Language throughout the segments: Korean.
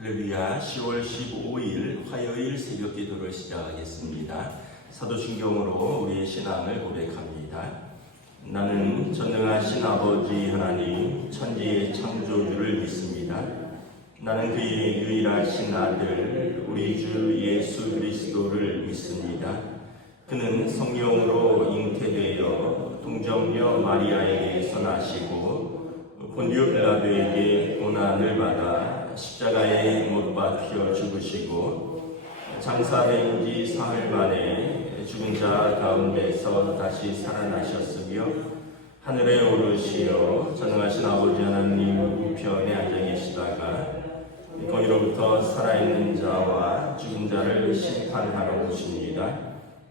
할렐루야. 10월 15일 화요일 새벽 기도를 시작하겠습니다. 사도신경으로 우리의 신앙을 고백합니다. 나는 전능하신 아버지 하나님 천지의 창조주를 믿습니다. 나는 그의 유일하신 아들 우리 주 예수 그리스도를 믿습니다. 그는 성령으로 잉태되어 동정녀 마리아에게서 나시고 본디오 빌라도에게 고난을 받아 십자가에 못 박혀 죽으시고 장사된 지 사흘 만에 죽은 자 가운데서 다시 살아나셨으며 하늘에 오르시어 전능하신 아버지 하나님 우편에 앉아 계시다가 거기로부터 살아있는 자와 죽은 자를 심판하러 오십니다.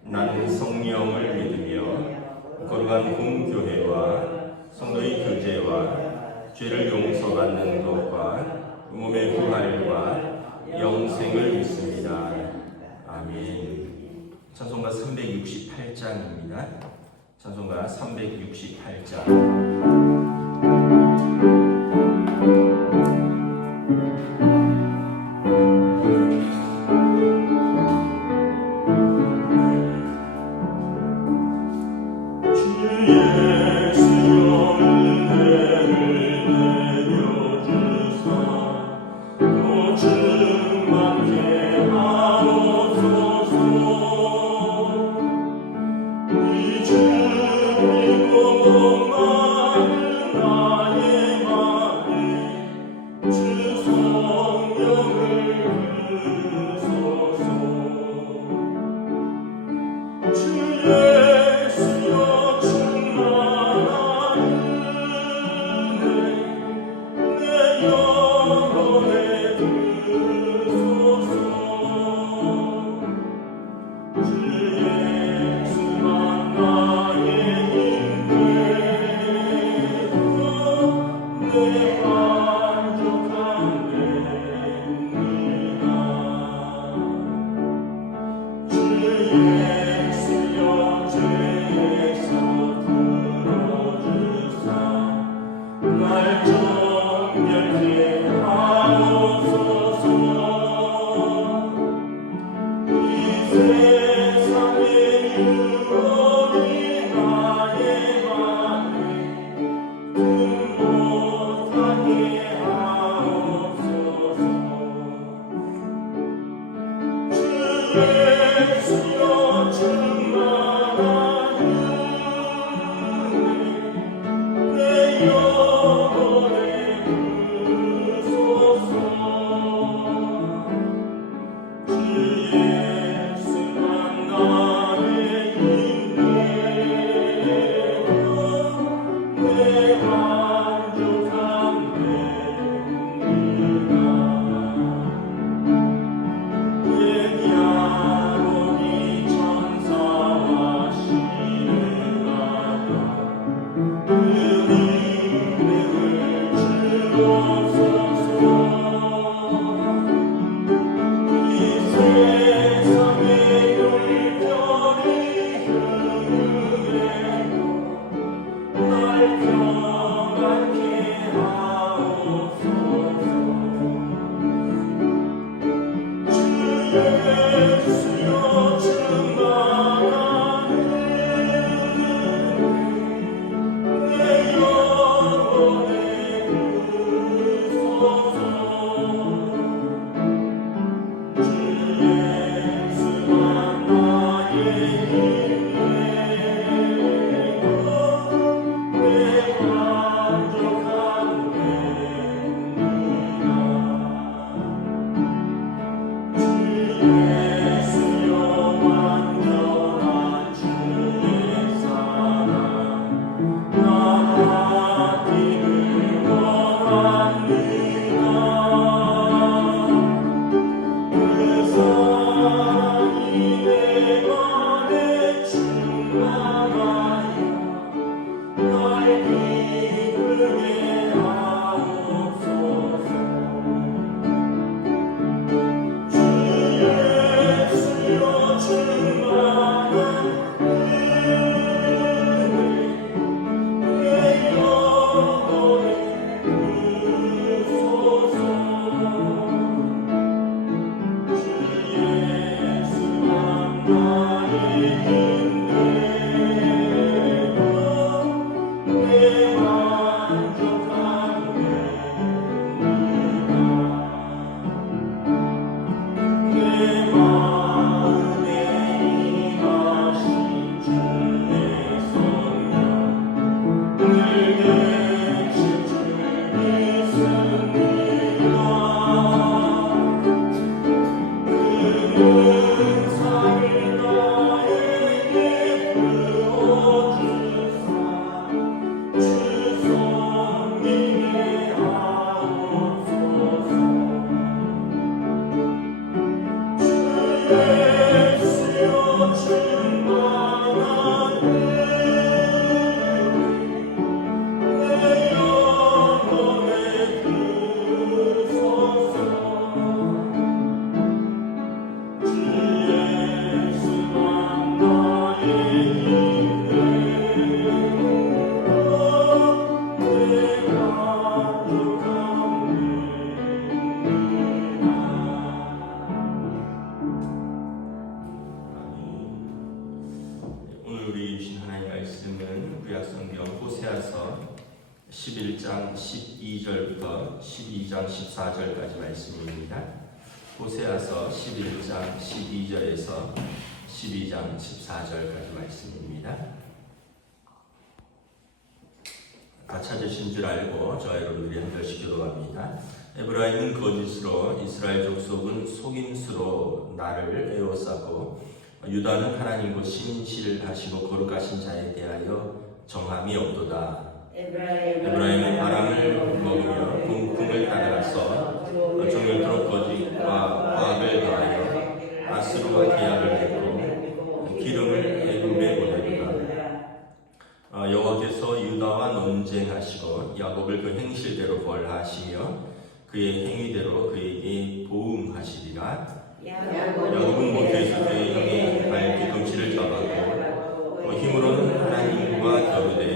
나는 성령을 믿으며 거룩한 공교회와 성도의 교제와 죄를 용서받는 것과 몸의 부활과 영생을 믿습니다. 아멘. 찬송가 368장입니다. 찬송가 368장. Yeah. 14절까지 말씀입니다. 호세아서 11장 12절에서 12장 14절까지 말씀입니다. 다 찾으신 줄 알고 저와 여러분들이 한 절씩 기도합니다. 에브라임은 거짓으로 이스라엘 족속은 속임수로 나를 에워싸고 유다는 하나님과 신실하시고 거룩하신 자에 대하여 정함이 없도다. 에브라임은 바람을 먹으며 동풍을 따라가서 종일토록 거짓과 과학을 더하여 아수르와 계약을 맺고 기름을 애굽에 보내리라. 여호와께서 유다와 논쟁하시고 야곱을 그 행실대로 벌하시며 그의 행위대로 그에게 보응하시리라. 야곱은 모태에서 그의 형의 발 뒤꿈치를 잡았고 힘으로는 하나님과 겨루되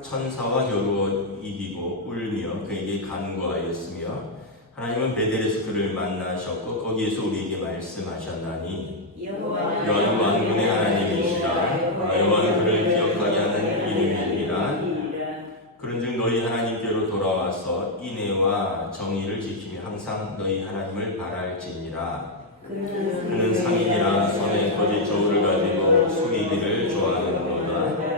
천사와 겨루어 이기고 울며 그에게 간구하였으며 하나님은 베델에서 그를 만나셨고 거기에서 우리에게 말씀하셨나니 여호와는 만군의 하나님이시라. 여호와는 그를 기억하게 하는 이름이니라. 그런즉 너희 하나님께로 돌아와서 인애와 정의를 지키며 항상 너희 하나님을 바랄지니라. 그는 상인이라 손에 거짓 저울을 가지고 속이기를 좋아하는도다.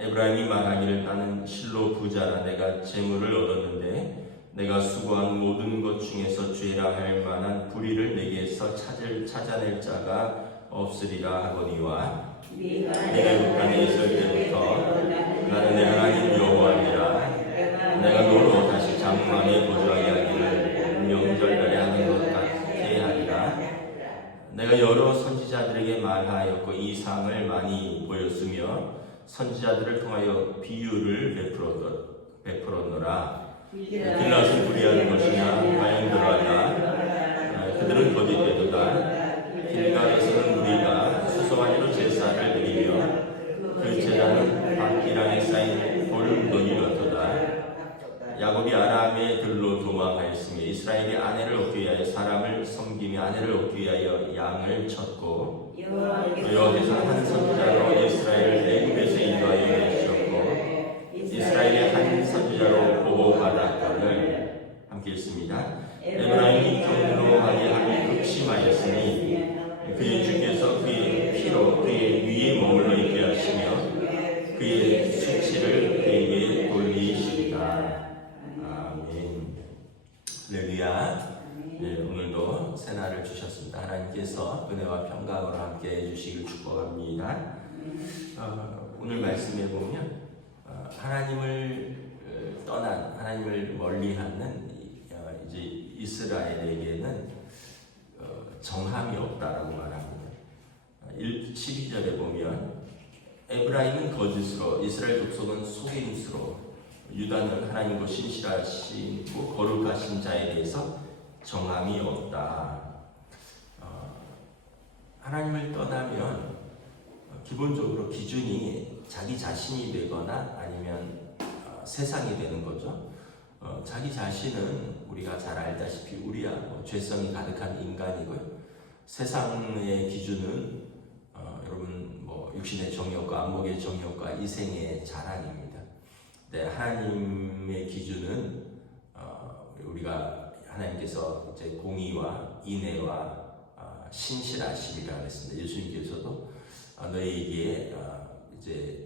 에브라임이 말하기를 나는 실로 부자라. 내가 재물을 얻었는데 내가 수고한 모든 것 중에서 죄라 할 만한 불의를 내게서 찾아낼 자가 없으리라 하거니와 내가 애굽 땅에 있을 때부터 나는 내 하나님 여호와니라. 내가 너로 다시 장막에 거주하게 하기를 명절날에 하는 것 같게 하리라. 내가 여러 선지자들에게 말하였고 이상을 많이 보였으며 선지자들을 통하여 비유를 베풀었노라. 빌라은 불의하는 것이냐 과연 그러하나 그들은 거짓되도다. 길갈에서는 우리가 수송아지로 제사를 드리며 그 제사는 박기랑에 쌓인 돌무더기 같도다. 야곱이 아람의 들로 도망하였으며 이스라엘이 아내를 얻기 위하여 사람을 섬기며 아내를 얻기 위하여 양을 쳤고 여호와께서 한 선지자로 이스라엘을 애굽에서 인도하여 내주셨고 이스라엘의 한 선지자로 보호받았거늘. 함께 읽습니다. 에브라임이 경로하게 하기 극심하였으니 그의 주께서 그의 피로 그의 위에 머물러 있게 하시며 그의 수치를 그에게 돌리시리라. 아멘. 할렐루야. 네, 오늘도 새날을 주셨습니다. 하나님께서 은혜와 평강으로 함께 해주시길 축복합니다. 오늘 말씀에 보면 하나님을 떠난 하나님을 멀리하는 이제 이스라엘에게는 정함이 없다라고 말합니다. 12절에 보면 에브라임은 거짓으로 이스라엘 족속은 속임수로 유다는 하나님과 신실하시고 거룩하신 자에 대해서 정함이 없다. 하나님을 떠나면 기본적으로 기준이 자기 자신이 되거나 아니면 세상이 되는 거죠. 자기 자신은 우리가 잘 알다시피 우리야 죄성이 가득한 인간이고요. 세상의 기준은 여러분 육신의 정욕과 안목의 정욕과 이생의 자랑입니다. 네, 하나님의 기준은 우리가 하나님께서 이제 공의와 인애와 신실하심이라 그랬습니다. 예수님께서도 너희에게 이제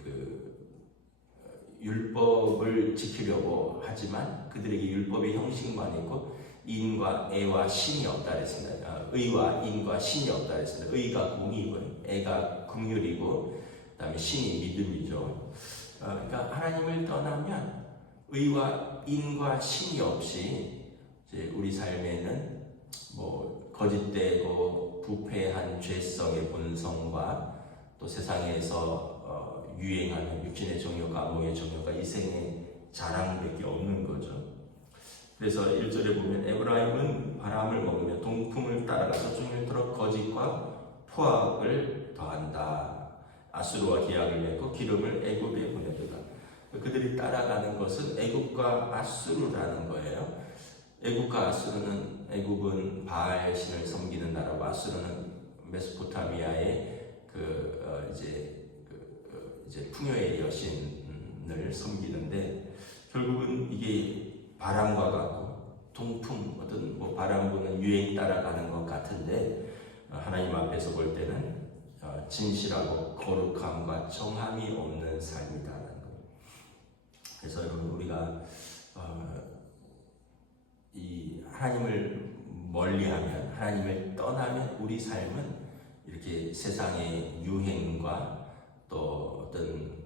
율법을 지키려고 하지만 그들에게 율법의 형식만 있고 인과 애와 신이 없다 그랬습니다. 의와 인과 신이 없다 그랬습니다. 의가 공의고요, 애가 긍휼이고 그다음에 신이 믿음이죠. 그러니까 하나님을 떠나면 의와 인과 신이 없이 이제 우리 삶에는 거짓되고 부패한 죄성의 본성과 또 세상에서 유행하는 육신의 정욕과 안목의 정욕과 이생의 자랑밖에 없는 거죠. 그래서 1절에 보면 에브라임은 바람을 먹으며 동풍을 따라가서 종일토록 거짓과 포악을 더한다. 아수르와 계약을 맺고 기름을 애굽에 보내도다. 그들이 따라가는 것은 애굽과 아수르라는 거예요. 애굽과 아수르는 애굽은 바알 신을 섬기는 나라고 아수르는 메소포타미아의 이제 풍요의 여신을 섬기는데 결국은 이게 바람과 같고 동풍, 어떤 바람 부는 유행 따라가는 것 같은데 하나님 앞에서 볼 때는 진실하고 거룩함과 정함이 없는 삶이다라는 거예요. 그래서 여러분 우리가 이 하나님을 멀리하면, 하나님을 떠나면 우리 삶은 이렇게 세상의 유행과 또 어떤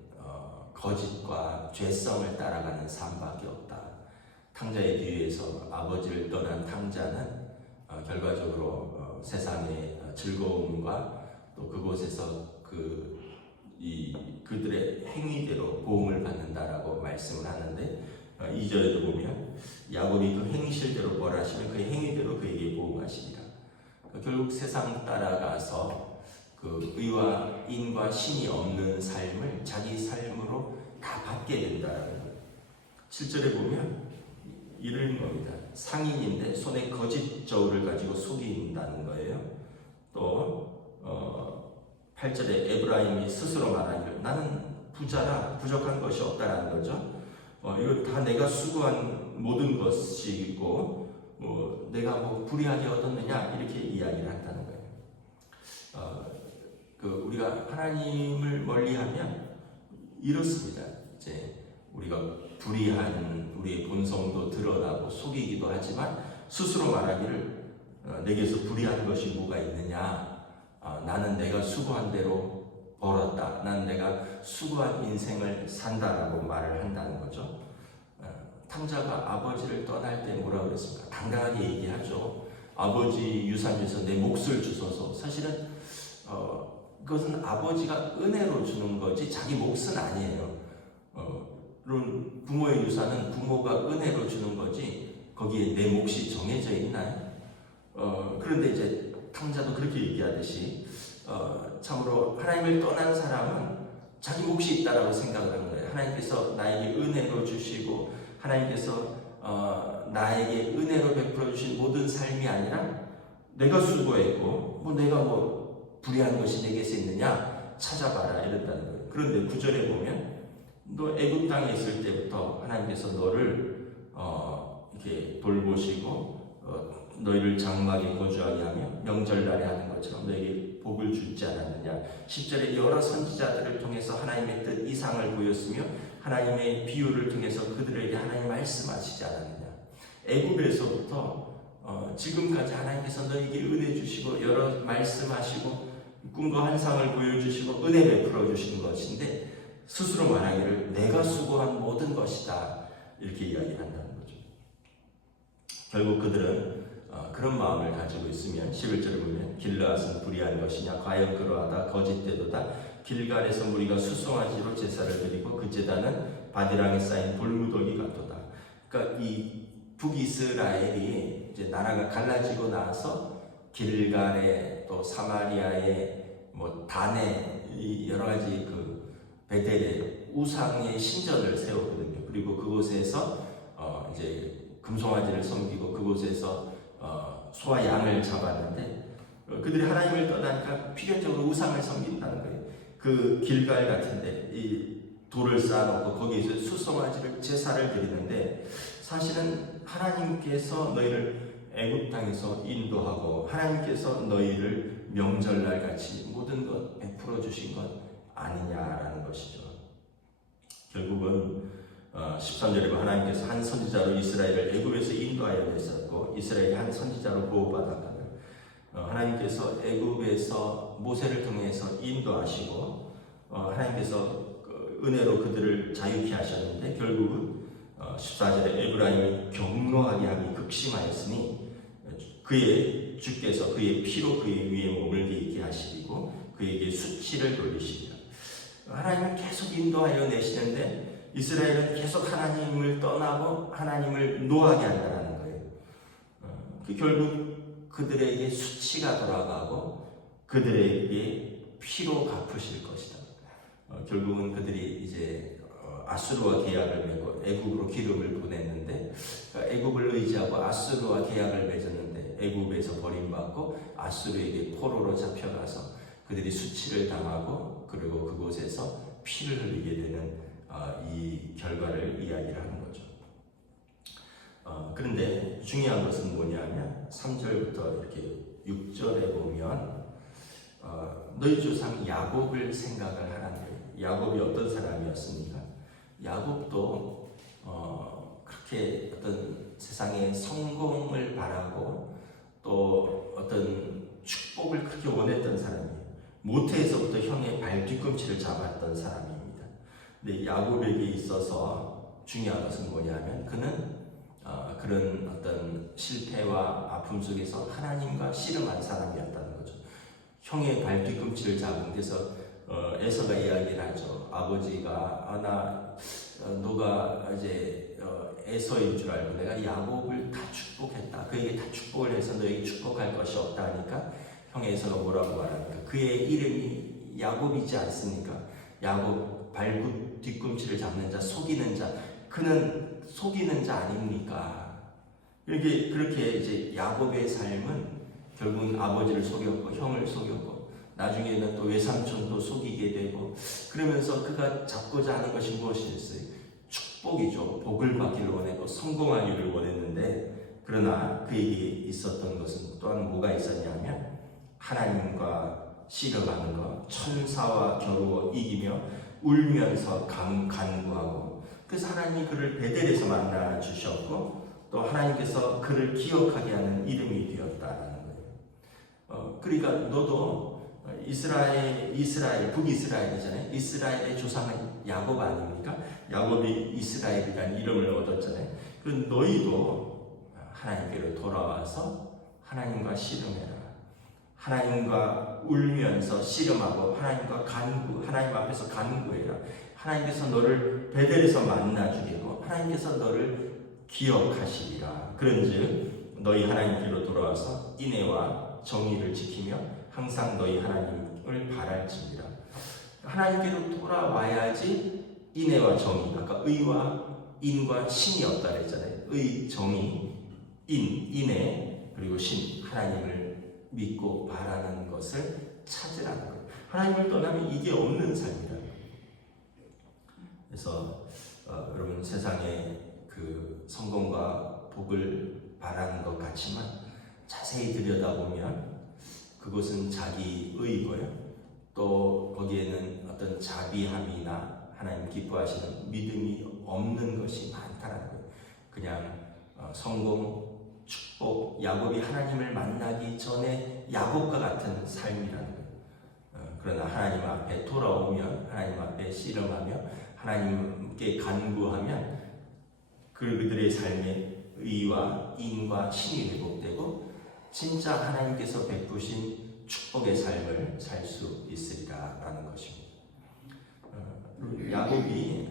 거짓과 죄성을 따라가는 삶밖에 없다. 탕자의 뒤에서 아버지를 떠난 탕자는 결과적으로 세상의 즐거움과 또 그곳에서 그들의 행위대로 보응을 받는다라고 말씀을 하는데 2절에도 보면 야곱이 그 행실대로 벌하시면 그 행위대로 그에게 보응하시리라. 결국 세상 따라가서 그 의와 인과 신이 없는 삶을 자기 삶으로 다 받게 된다라는 거예요. 7절에 보면 이런 겁니다. 상인인데 손에 거짓 저울을 가지고 속인다는 거예요. 또 8절에 에브라임이 스스로 말하기를 나는 부자라 부족한 것이 없다라는 거죠. 이거 다 내가 수고한 모든 것이고 내가 불의하게 얻었느냐 이렇게 이야기를 한다는 거예요. 우리가 하나님을 멀리하면 이렇습니다. 이제 우리가 불의한 우리의 본성도 드러나고 속이기도 하지만 스스로 말하기를 내게서 불의한 것이 뭐가 있느냐? 나는 내가 수고한 대로 벌었다. 나는 내가 수고한 인생을 산다라고 말을 한다는 거죠. 탕자가 아버지를 떠날 때 뭐라고 그랬습니까? 당당하게 얘기하죠. 아버지 유산 중에서 내 몫을 주소서. 사실은 그것은 아버지가 은혜로 주는 거지 자기 몫은 아니에요. 물론 부모의 유산은 부모가 은혜로 주는 거지 거기에 내 몫이 정해져 있나요? 그런데 이제 탕자도 그렇게 얘기하듯이 참으로 하나님을 떠난 사람은 자기 몫이 있다라고 생각을 하는 거예요. 하나님께서 나에게 은혜로 주시고 하나님께서 나에게 은혜로 베풀어 주신 모든 삶이 아니라 내가 수고했고 내가 불의한 것이 내게서 있느냐 찾아봐라 이랬다는 거예요. 그런데 9절에 보면 너 애굽 땅에 있을 때부터 하나님께서 너를 이렇게 돌보시고 너희를 장막에 거주하게 하며 명절날에 하는 것처럼 너에게 복을 주지 않았느냐. 10절에 여러 선지자들을 통해서 하나님의 뜻 이상을 보였으며 하나님의 비유를 통해서 그들에게 하나님 말씀하시지 않았느냐. 애굽에서부터 지금까지 하나님께서 너에게 은혜 주시고 여러 말씀하시고 꿈과 환상을 보여주시고 은혜 베풀어 주신 것인데 스스로 말하기를 내가 수고한 모든 것이다 이렇게 이야기를 한다는 거죠. 결국 그들은 그런 마음을 가지고 있으면 11절을 보면 길르앗은 불의한 것이냐 과연 그러하다 거짓되도다 길갈에서 무리가 수송아지로 제사를 드리고 그 제단은 바디랑에 쌓인 돌무더기 같도다. 그러니까 이 북이스라엘이 이제 나라가 갈라지고 나서 길갈에 또 사마리아에 단에 여러 가지 베델에 우상의 신전을 세웠거든요. 그리고 그곳에서 이제 금송아지를 섬기고 그곳에서 소와 양을 잡았는데 그들이 하나님을 떠나니까 필연적으로 우상을 섬긴다는 거예요. 그 길갈 같은데 이 돌을 쌓아놓고 거기에서 수송아지를 제사를 드리는데 사실은 하나님께서 너희를 애굽 땅에서 인도하고 하나님께서 너희를 명절날 같이 모든 것 베풀어 주신 것 아니냐라는 것이죠. 결국은 13절에 하나님께서 한 선지자로 이스라엘을 애굽에서 인도하여 냈었고 이스라엘이 한 선지자로 보호받았다는 하나님께서 애굽에서 모세를 통해서 인도하시고 하나님께서 은혜로 그들을 자유케 하셨는데 결국은 14절에 에브라임이 경노하게 하기 극심하였으니 그의 주께서 그의 피로 그의 위에 몸을 베이게 하시고 그에게 수치를 돌리시리라. 하나님은 계속 인도하여 내시는데 이스라엘은 계속 하나님을 떠나고 하나님을 노하게 한다는 거예요. 결국 그들에게 수치가 돌아가고 그들에게 피로 갚으실 것이다. 결국은 그들이 이제 아수르와 계약을 맺고 애굽으로 기름을 보냈는데 애굽을 의지하고 아수르와 계약을 맺었는데 애굽에서 버림받고 아수르에게 포로로 잡혀가서 그들이 수치를 당하고 그리고 그곳에서 피를 흘리게 되는 이 결과를 이야기를 하는 거죠. 그런데 중요한 것은 뭐냐면 3절부터 이렇게 6절에 보면 너희 조상 야곱을 생각을 하라는 거예요. 야곱이 어떤 사람이었습니까? 야곱도 그렇게 어떤 세상의 성공을 바라고 또 어떤 축복을 그렇게 원했던 사람이에요. 모태에서부터 형의 발 뒤꿈치를 잡았던 사람입니다. 근데 야곱에게 있어서 중요한 것은 뭐냐면 그는 그런 어떤 실패와 아픔 속에서 하나님과 씨름한 사람이었다는 거죠. 형의 발 뒤꿈치를 잡은 데서 에서가 이야기를 하죠. 아버지가 너가 이제 에서인 줄 알고 내가 야곱을 다 축복했다. 그에게 다 축복을 해서 너에게 축복할 것이 없다 하니까 형 에서가 뭐라고 말합니까? 그의 이름이 야곱이지 않습니까? 야곱 발 뒤꿈치를 잡는 자, 속이는 자. 그는 속이는 자 아닙니까? 그렇게 이제 야곱의 삶은 결국은 아버지를 속였고 형을 속였고 나중에는 또 외삼촌도 속이게 되고 그러면서 그가 잡고자 하는 것이 무엇이었어요? 축복이죠. 복을 받기를 원했고 성공하기를 원했는데 그러나 그에게 있었던 것은 또한 뭐가 있었냐면 하나님과 씨름하는 것, 천사와 겨루어 이기며 울면서 간구하고 그래서 하나님이 그를 베델에서 만나 주셨고 또 하나님께서 그를 기억하게 하는 이름이 되었다라는 거예요. 그러니까 너도 이스라엘 북이스라엘이잖아요. 이스라엘의 조상은 야곱 아닙니까? 야곱이 이스라엘이라는 이름을 얻었잖아요. 그럼 너희도 하나님께로 돌아와서 하나님과 씨름해라. 하나님과 울면서 씨름하고 하나님 앞에서 간구해라. 하나님께서 너를 베델에서 만나주겠고 하나님께서 너를 기억하시리라. 그런즉 너희 하나님께로 돌아와서 인애와 정의를 지키며 항상 너희 하나님을 바랄지니라. 하나님께로 돌아와야지 인애와 정의, 아까 의와 인과 신이 없다 그랬잖아요. 의, 정의, 인애 그리고 신, 하나님을 믿고 바라는 것을 찾으라는 거예요. 하나님을 떠나면 이게 없는 삶이라는 거예요. 그래서 여러분 세상에 그 성공과 복을 바라는 것 같지만 자세히 들여다보면 그것은 자기 의고요. 또 거기에는 어떤 자비함이나 하나님 기뻐하시는 믿음이 없는 것이 많다라는 거예요. 그냥 성공, 축복, 야곱이 하나님을 만나기 전에 야곱과 같은 삶이라는 거예요. 그러나 하나님 앞에 돌아오면 하나님 앞에 씨름하며 하나님께 간구하면 그들의 삶에 의와 인과 신이 회복되고 진짜 하나님께서 베푸신 축복의 삶을 살 수 있으리라라는 것입니다. 야곱이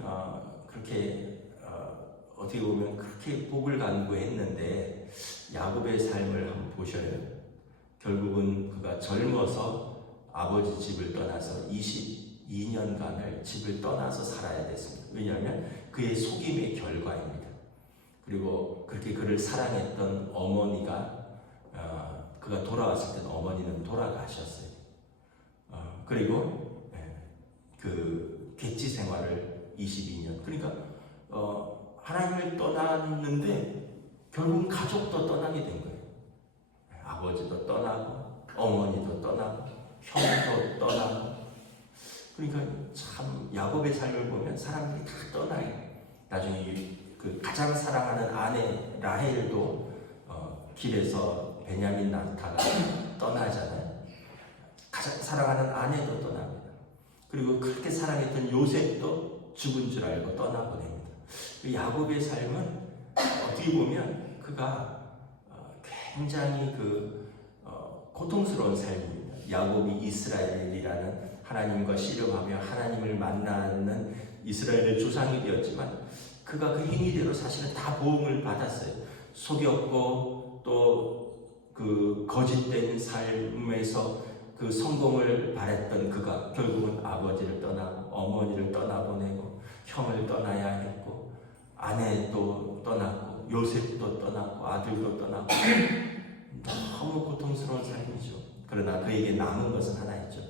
그렇게 어떻게 보면 그렇게 복을 간구했는데 야곱의 삶을 한번 보셔요. 결국은 그가 젊어서 아버지 집을 떠나서 22년간을 집을 떠나서 살아야 됐습니다. 왜냐하면 그의 속임의 결과입니다. 그리고 그렇게 그를 사랑했던 어머니가 그가 돌아왔을 때는 어머니는 돌아가셨어요. 그리고 그 객지 생활을 22년. 그러니까 하나님을 떠났는데 결국 가족도 떠나게 된 거예요. 아버지도 떠나고 어머니도 떠나고 형도 떠나고. 그러니까 참 야곱의 삶을 보면 사람들이 다 떠나요. 나중에 그 가장 사랑하는 아내 라헬도 길에서 베냐민 낙타가 떠나잖아요. 가장 사랑하는 아내도 떠납니다. 그리고 그렇게 사랑했던 요셉도 죽은 줄 알고 떠나보냅니다. 야곱의 삶은 어떻게 보면 그가 굉장히 고통스러운 삶입니다. 야곱이 이스라엘이라는 하나님과 씨름하며 하나님을 만나는 이스라엘의 조상이 되었지만 그가 그 행위대로 사실은 다 보응을 받았어요. 속였고 또 그 거짓된 삶에서 그 성공을 바랬던 그가 결국은 아버지를 떠나고 어머니를 떠나보내고 형을 떠나야 했고 아내도 떠났고 요셉도 떠났고 아들도 떠났고 너무 고통스러운 삶이죠. 그러나 그에게 남은 것은 하나 있죠.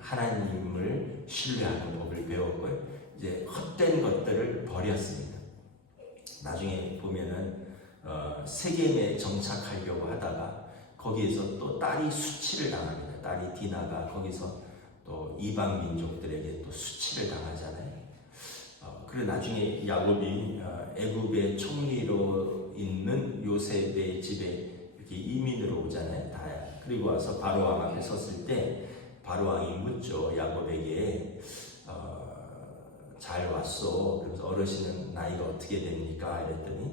하나님을 신뢰하는 법을 배웠고요. 이제 헛된 것들을 버렸습니다. 나중에 보면은 세겜에 정착하려고 하다가 거기에서 또 딸이 수치를 당합니다. 딸이 디나가 거기서 또 이방 민족들에게 또 수치를 당하잖아요. 그리고 나중에 야곱이 애굽의 총리로 있는 요셉의 집에 이렇게 이민으로 오잖아요. 다 그리고 와서 바로 왕 앞에 섰을 때 바로 왕이 묻죠. 야곱에게 잘 왔소. 그래서 어르신은 나이가 어떻게 됩니까? 이랬더니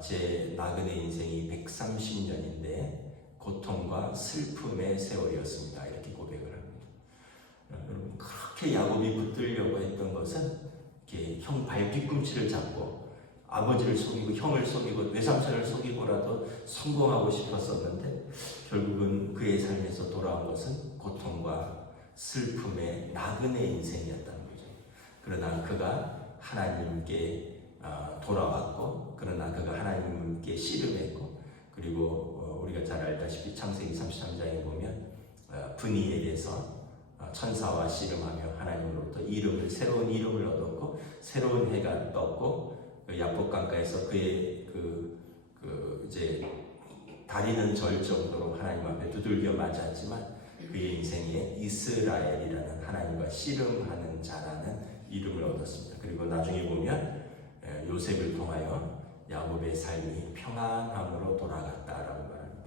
제 나그네 인생이 130년인데 고통과 슬픔의 세월이었습니다. 이렇게 고백을 합니다. 여러분, 그렇게 야곱이 붙들려고 했던 것은 이렇게 형 발뒤꿈치를 잡고 아버지를 속이고 형을 속이고 외삼촌을 속이고라도 성공하고 싶었었는데 결국은 그의 삶에서 돌아온 것은 고통과 슬픔의 나그네 인생이었다는 거죠. 그러나 그가 하나님께 돌아왔고, 그러나 그가 하나님께 씨름했고, 그리고 우리가 잘 알다시피 창세기 33장에 보면 분이엘에서 천사와 씨름하며 하나님으로부터 새로운 이름을 얻었고, 새로운 해가 떴고, 야복 강가에서 그의 이제 다리는 절 정도로 하나님 앞에 두들겨 맞았지만 그의 인생에 이스라엘이라는 하나님과 씨름하는 자라는 이름을 얻었습니다. 그리고 나중에 보면 요셉을 통하여 야곱의 삶이 평안함으로 돌아갔다라고 말합니다.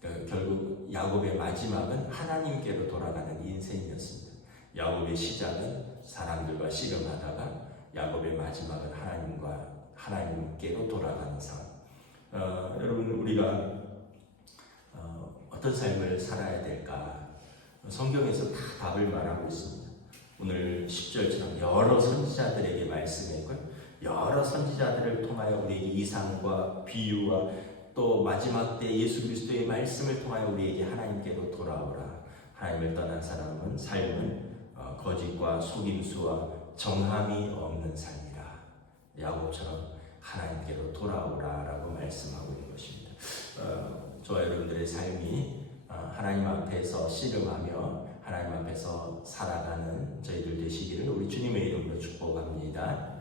그러니까 결국 야곱의 마지막은 하나님께로 돌아가는 인생이었습니다. 야곱의 시작은 사람들과 씨름하다가 야곱의 마지막은 하나님께로 돌아가는 삶. 여러분, 우리가 어떤 삶을 살아야 될까? 성경에서 다 답을 말하고 있습니다. 오늘 10절처럼 여러 선지자들에게 말씀했고요. 여러 선지자들을 통하여 우리에게 이상과 비유와 또 마지막 때 예수 그리스도의 말씀을 통하여 우리에게 하나님께로 돌아오라. 하나님을 떠난 삶은 거짓과 속임수와 정함이 없는 삶이라. 야곱처럼 하나님께로 돌아오라라고 말씀하고 있는 것입니다. 저와 여러분들의 삶이 하나님 앞에서 씨름하며 하나님 앞에서 살아가는 저희들 되시기를 우리 주님의 이름으로 축복합니다.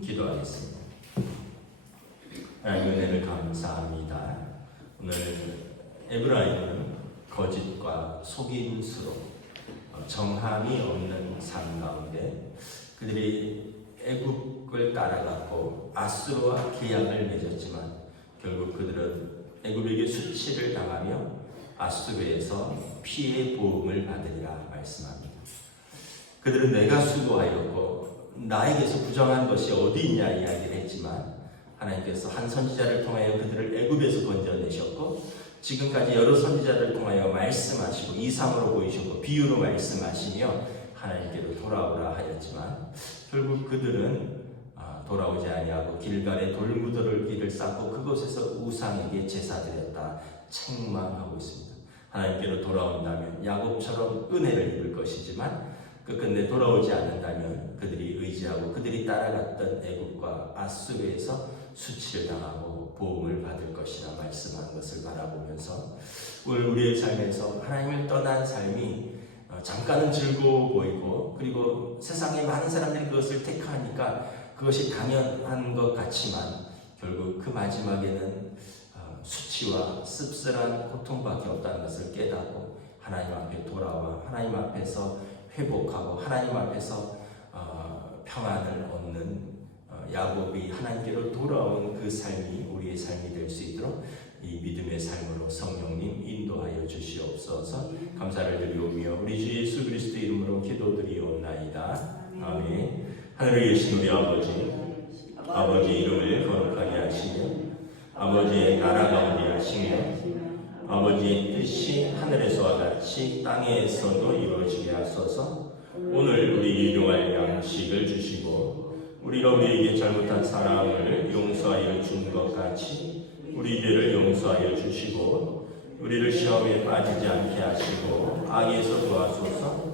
기도하겠습니다. 하나님 은혜를 감사합니다. 오늘 에브라임은 거짓과 속임수로 정함이 없는 삶 가운데 그들이 애굽을 따라갔고 아수르와 계약을 맺었지만 결국 그들은 애굽에게 수치를 당하며 아수르에서 피해 보응을 받으리라 말씀합니다. 그들은 내가 수고하였고 나에게서 부정한 것이 어디 있냐 이야기를 했지만 하나님께서 한 선지자를 통하여 그들을 애굽에서 건져내셨고 지금까지 여러 선지자를 통하여 말씀하시고 이상으로 보이셨고 비유로 말씀하시며 하나님께로 돌아오라 하였지만 결국 그들은 돌아오지 아니하고 길갈에 돌무더기를 쌓고 그곳에서 우상에게 제사드렸다 책망하고 있습니다. 하나님께로 돌아온다면 야곱처럼 은혜를 입을 것이지만 끝끝내 돌아오지 않는다면 그들이 의지하고 그들이 따라갔던 애굽과 아수르에서 수치를 당하고 보응을 받을 것이라 말씀한 것을 바라보면서 오늘 우리의 삶에서 하나님을 떠난 삶이 잠깐은 즐거워 보이고 그리고 세상에 많은 사람들이 그것을 택하니까 그것이 당연한 것 같지만 결국 그 마지막에는 수치와 씁쓸한 고통밖에 없다는 것을 깨닫고 하나님 앞에 돌아와 하나님 앞에서 회복하고 하나님 앞에서 평안을 얻는 야곱이 하나님께로 돌아온 그 삶이 우리의 삶이 될 수 있도록 이 믿음의 삶으로 성령님 인도하여 주시옵소서. 감사를 드리오며 우리 주 예수 그리스도 이름으로 기도드리옵나이다. 아멘. 하늘에 계신 우리 아버지 이름을 거룩하게 하시며 아버지의 나라가 오게 하시며 아버지의 뜻이 하늘에서와 같이 땅에서도 이루어지게 하소서. 오늘 우리 일용할 양식을 주시고 우리가 우리에게 잘못한 사람을 용서하여 준 것 같이 우리 죄를 용서하여 주시고 우리를 시험에 빠지지 않게 하시고 악에서 도와소서.